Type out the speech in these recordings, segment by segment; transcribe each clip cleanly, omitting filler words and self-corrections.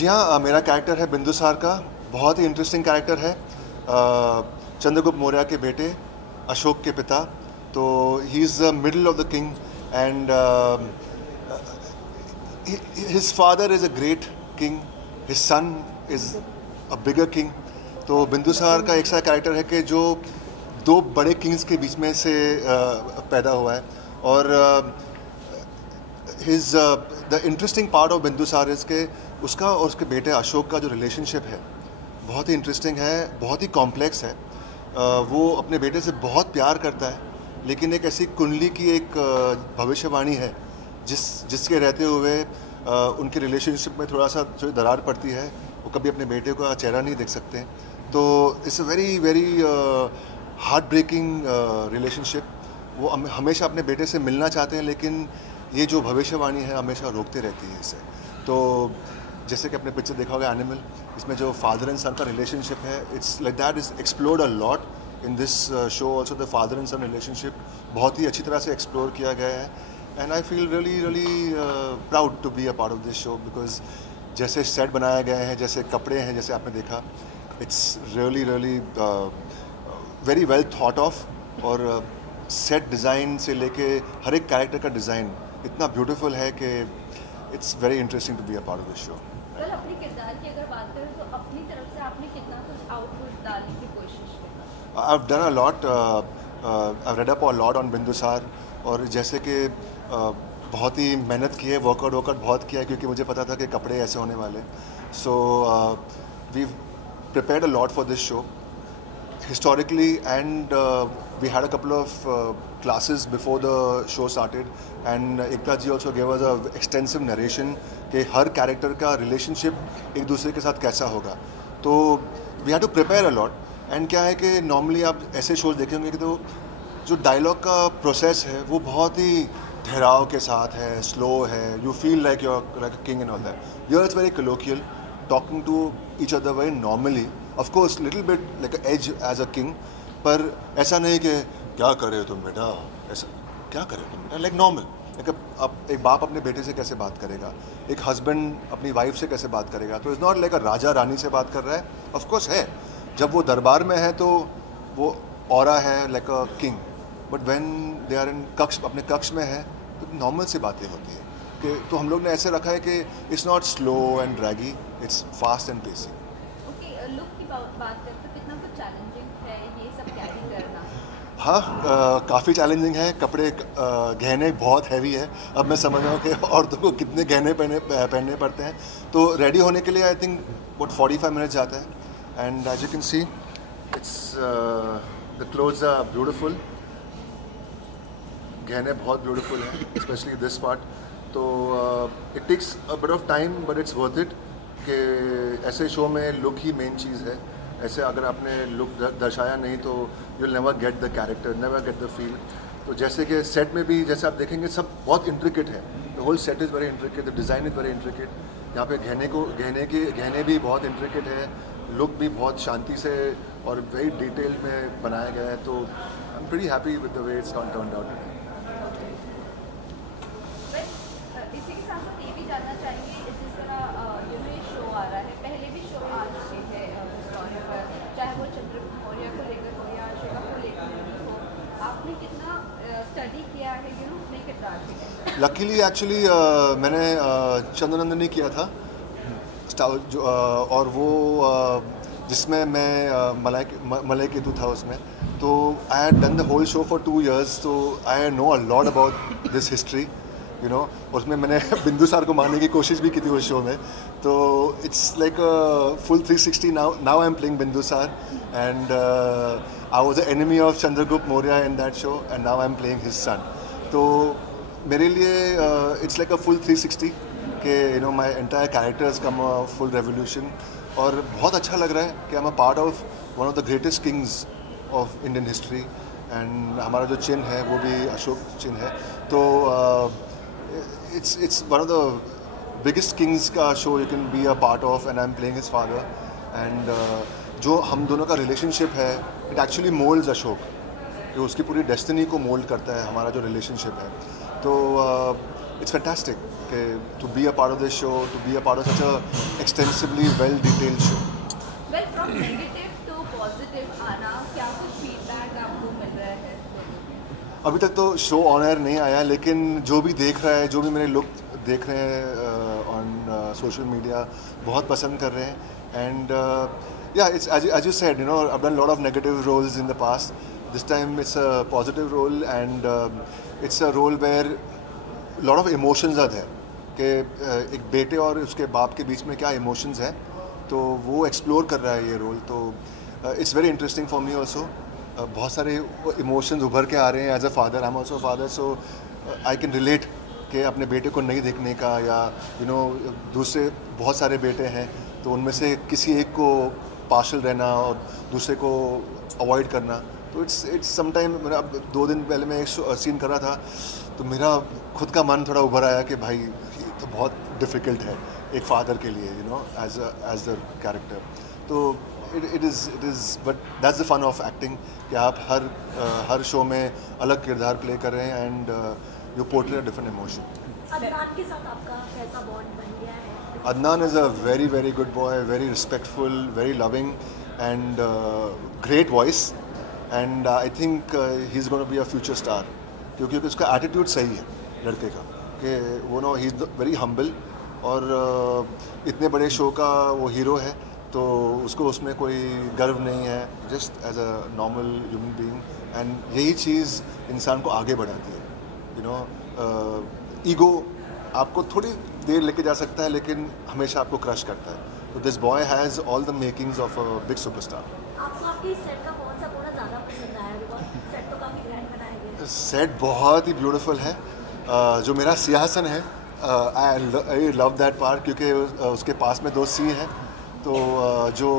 जी हाँ, मेरा कैरेक्टर है बिंदुसार का। बहुत ही इंटरेस्टिंग कैरेक्टर है। चंद्रगुप्त मौर्य के बेटे, अशोक के पिता। तो he is the middle of the king and his father is a great king, his son is a bigger king. तो बिंदुसार का एक सा कैरेक्टर है कि जो दो बड़े किंग्स के बीच में से पैदा हुआ है। और his the interesting part of Bindusara is के उसका और उसके बेटे अशोक का जो रिलेशनशिप है बहुत ही इंटरेस्टिंग है, बहुत ही कॉम्प्लेक्स है। वो अपने बेटे से बहुत प्यार करता है, लेकिन एक ऐसी कुंडली की एक भविष्यवाणी है जिसके रहते हुए उनके रिलेशनशिप में थोड़ा सा जो दरार पड़ती है। वो कभी अपने बेटे का चेहरा नहीं देख सकते। तो it's a very very heart breaking relationship. वो हमेशा अपने बेटे से मिलना चाहते हैं, लेकिन ये जो भविष्यवाणी है हमेशा रोकते रहती है इसे। तो जैसे कि आपने पिक्चर देखा होगा एनिमल, इसमें जो फादर एंड सन का रिलेशनशिप है, it's like that is explored a lot in this show also. The father and son relationship बहुत ही अच्छी तरह से एक्सप्लोर किया गया है। And I feel really really proud to be a part of this show, because जैसे set बनाया गया है, जैसे कपड़े हैं, जैसे आपने देखा, it's really really very well thought of. और सेट डिज़ाइन से लेके हर एक कैरेक्टर का डिज़ाइन इतना ब्यूटीफुल है कि it's very interesting to be a part of this show. कल अपने किरदार की अगर बात करें तो अपनी तरफ से आपने कितना कुछ आउटपुट डालने की कोशिश की? I've done a lot. I've read up a lot on Bindusara. और जैसे कि बहुत ही मेहनत की है, वर्कआउट बहुत किया है, क्योंकि मुझे पता था कि कपड़े ऐसे होने वाले। So we prepared a lot for this show historically, and we had a couple of classes before the show started, and Ekta ji also gave us a extensive narration कि हर कैरेक्टर का रिलेशनशिप एक दूसरे के साथ कैसा होगा। तो we had to prepare a lot. And क्या है कि नॉर्मली आप ऐसे शोज देखे होंगे कि तो जो डायलॉग का प्रोसेस है वो बहुत ही ठहराव के साथ है, स्लो है, you feel like you are like a king and all that. Here it's very colloquial, talking to each other very normally, of course little bit like as as a king, पर ऐसा नहीं कि क्या कर रहे हो तुम बेटा, ऐसा क्या कर रहे हो तुम बेटा, लाइक नॉर्मल। अब एक बाप अपने बेटे से कैसे बात करेगा, एक हस्बैंड अपनी वाइफ से कैसे बात करेगा। तो इट्स नॉट लाइक अ राजा रानी से बात कर रहा है, ऑफ कोर्स है, जब वो दरबार में है तो वो ऑरा है like a king, but when they are in कक्ष, अपने कक्ष में है, तो नॉर्मल सी बातें होती हैं कि तो हम लोग ने ऐसे रखा है कि it's not slow and draggy, it's fast and pacy. Okay, look की बात करें तो कितना कुछ चैलेंजिंग है ये सब कैरी करना? हाँ, काफ़ी चैलेंजिंग है। कपड़े गहने बहुत हैवी है। अब मैं समझ रहा हूँ कि औरतों को कितने गहने पहनने पड़ते हैं। तो रेडी होने के लिए आई थिंक 45 मिनट जाता है। And as you can see it's the clothes are beautiful. गहने बहुत ब्यूटीफुल हैं, स्पेशली दिस पार्ट। तो it takes a bit of time, but it's worth it. कि ऐसे शो में लुक ही मेन चीज़ है। ऐसे अगर आपने लुक दर्शाया नहीं तो you will never get the character, never get the feel. तो जैसे कि सेट में भी जैसे आप देखेंगे सब बहुत इंट्रिकेट है। The whole set is very intricate, the design is very intricate. यहाँ पे गहने भी बहुत इंट्रिकेट है, लुक भी बहुत शांति से और वेरी डिटेल में बनाया गया है। तो I am pretty happy with the way it's turned out. इसी के साथ साथ ये भी जानना चाहेंगे, जिस तरह ये शो आ रहा है, पहले भी शो आ चुके हैं इस जॉनर पर, चाहे वो चंद्रगुप्त मौर्य को लेकर हो या अशोका को लेकर हो, आपने कितना स्टडी किया है अपने किरदार के? लकीली एक्चुअली मैंने चंद्रनंदनी किया था और वो जिसमें मैं मलय केतु था उसमें। तो I had done the whole show for 2 years, तो I know a lot about this history, you know. उसमें मैंने बिंदुसार को मारने की कोशिश भी की थी उस शो में। तो it's like full 360 now I am playing Bindusara, and I was the enemy of Chandragupta Maurya in that show, and now I am playing his son. तो मेरे लिए इट्स लाइक अ फुल 360 कि you know my entire characters come a full revolution. और बहुत अच्छा लग रहा है कि I am a part of one of the greatest kings of Indian history. And हमारा जो चिन्ह है वो भी अशोक चिन्ह है। तो it's one of the biggest kings का show you can be a part of, and I'm playing his father. And जो हम दोनों का relationship है, it actually molds अशोक, कि उसकी पूरी डेस्टिनी को मोल्ड करता है हमारा जो रिलेशनशिप है। तो it's fantastic to be a part of this show, to be a part of such a extensively well detailed show. Well, from negative to positive आना, क्या कुछ फीडबैक आपको मिल रहा है? अभी तक तो शो ऑन एयर नहीं आया, लेकिन जो भी देख रहा है, जो भी मेरे लोग देख रहे हैं ऑन सोशल मीडिया, बहुत पसंद कर रहे हैं. And yeah, it's as you said, you know, I've done a lot of negative roles in the past. This time it's a positive role, and it's a role where a lot of emotions are there. कि एक बेटे और उसके बाप के बीच में क्या emotions हैं, तो वो एक्सप्लोर कर रहा है ये रोल. तो it's very interesting for me also. बहुत सारे इमोशंस उभर के आ रहे हैं. As a father, I am also father, so I can relate कि अपने बेटे को नहीं देखने का, या यू नो दूसरे बहुत सारे बेटे हैं, तो उनमें से किसी एक को पार्शल रहना और दूसरे को अवॉइड करना. तो इट्स समटाइम. मेरा अब 2 दिन पहले मैं एक सीन कर रहा था, तो मेरा खुद का मन थोड़ा उभर आया कि भाई ये तो बहुत डिफ़िकल्ट है एक फादर के लिए, you know, as the character. तो it is but that's the fun of acting, कि आप हर शो में अलग किरदार प्ले कर रहे हैं, and you portray a different emotion. Adnan के साथ आपका कैसा बॉन्ड बन गया है? Adnan is a very, very good boy, very respectful, very loving, and great voice. And I think he's going to be a future star. क्योंकि उसका attitude सही है लड़के का, कि वो no he is very humble, और इतने बड़े शो का वो हीरो है, तो उसको उसमें कोई गर्व नहीं है, just as a normal human being. And यही चीज़ इंसान को आगे बढ़ाती है. यू नो, ईगो आपको थोड़ी देर लेके जा सकता है, लेकिन हमेशा आपको क्रश करता है. तो this boy has all the makings of a big superstar. आपको आपकी सेट का कौन सा कोना ज़्यादा पसंद आया? बिकॉज सेट तो काफ़ी ग्रैंड बनाया गया है. सेट बहुत ही ब्यूटीफुल है. जो मेरा सिंहासन है, आई लव दैट पार्ट, क्योंकि उसके पास में 2 सिंह हैं. तो जो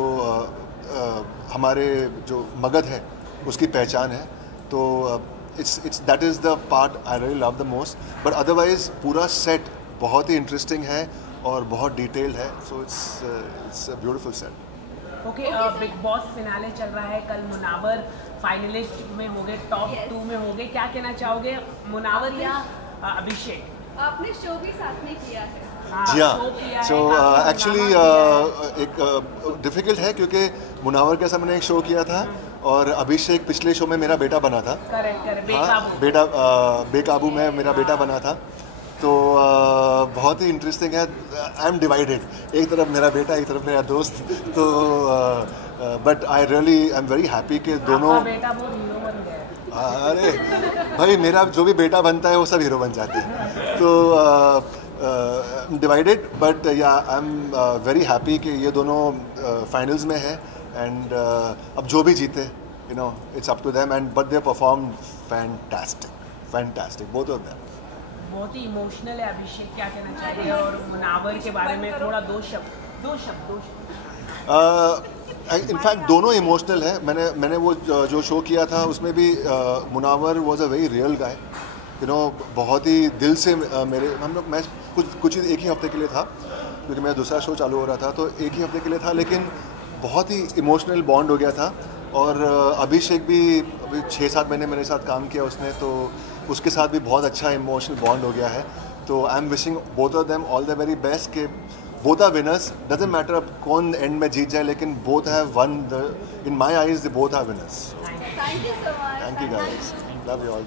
हमारे जो मगध है उसकी पहचान है. तो it's that is the part I really love the most. But otherwise पूरा सेट बहुत ही इंटरेस्टिंग है और बहुत डिटेल्ड है. So it's a beautiful set. Okay, big boss finale चल रहा है. कल मुनावर फाइनलिस्ट में हो गए, टॉप 2 में हो गए. क्या कहना चाहोगे, मुनावर या अभिषेक? आपने शो भी साथ में किया है. जी हाँ. सो एक्चुअली एक डिफ़िकल्ट है, क्योंकि मुनावर के साथ मैंने एक शो किया था, और अभिषेक पिछले शो में मेरा बेटा बना था. करेक्ट. हाँ, बेकाबू में मेरा बेटा बना था. तो बहुत ही इंटरेस्टिंग है. आई एम डिवाइडेड, एक तरफ मेरा बेटा, एक तरफ मेरा दोस्त. तो but I am very happy कि दोनों. बेटा बहुत हीरो बन गया. अरे भाई, मेरा जो भी बेटा बनता है वो सब हीरो बन जाते हैं. तो डिवाइडेड, बट या आई एम वेरी हैप्पी कि ये दोनों फाइनल्स में है. एंड अब जो भी जीते, you know, it's up to them. And but they perform fantastic both of them. बहुत ही इमोशनल है अभिषेक. क्या कहना चाहिए, और मुनावर के बारे में थोड़ा दो शब्द. इनफैक्ट दोनों इमोशनल है. मैंने वो जो शो किया था उसमें भी Munawar was a very real guy. You know, बहुत ही दिल से मैं कुछ एक ही हफ्ते के लिए था, क्योंकि मेरा दूसरा शो चालू हो रहा था, तो एक ही हफ्ते के लिए था, लेकिन बहुत ही इमोशनल बॉन्ड हो गया था. और अभिषेक भी अभी 6-7 महीने मेरे साथ काम किया उसने, तो उसके साथ भी बहुत अच्छा इमोशनल बॉन्ड हो गया है. तो I am wishing both of them all the very best, के both are winners. Doesn't matter अब कौन एंड में जीत जाए, लेकिन both have won. In my eyes they both are winners. Thank you so much. Thank you guys. Love you all.